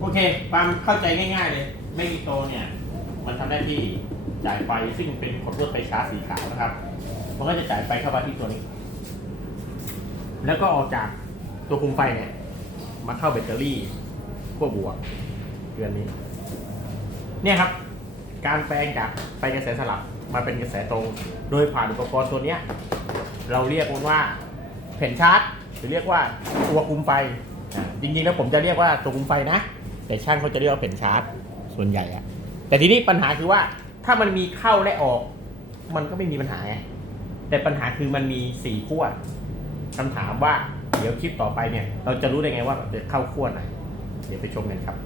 โอเคความเข้าใจง่ายๆเลยแมกนีโตเนี่ยมันทำได้ที่จ่ายไฟซึ่งเป็นขดลวดไฟชาร์จสีขาวนะครับมันก็จะจ่ายไฟเข้ามาที่ตัวนี้แล้วก็ออกจากตัวคุมไฟเนี่ยมาเข้าแบตเตอรี่ขั้วบวกเดือนนี้เนี่ยครับการแปลงจากไฟกระแสสลับมาเป็นกระแสตรงโดยผ่านอุปกรณ์ตัวนี้เราเรียกว่าแผ่นชาร์จหรือเรียกว่าตัวคุมไฟจริงๆแล้วผมจะเรียกว่าตัวคุมไฟนะแต่ช่างเขาจะเรียกว่าแผ่นชาร์จส่วนใหญ่อะแต่ทีนี้ปัญหาคือว่าถ้ามันมีเข้าและออกมันก็ไม่มีปัญหาไงแต่ปัญหาคือมันมี4ขั้วคำถามว่าเดี๋ยวคลิปต่อไปเนี่ยเราจะรู้ได้ไงว่าจะเข้าขั้วไหนเดี๋ยวไปชมกันครับ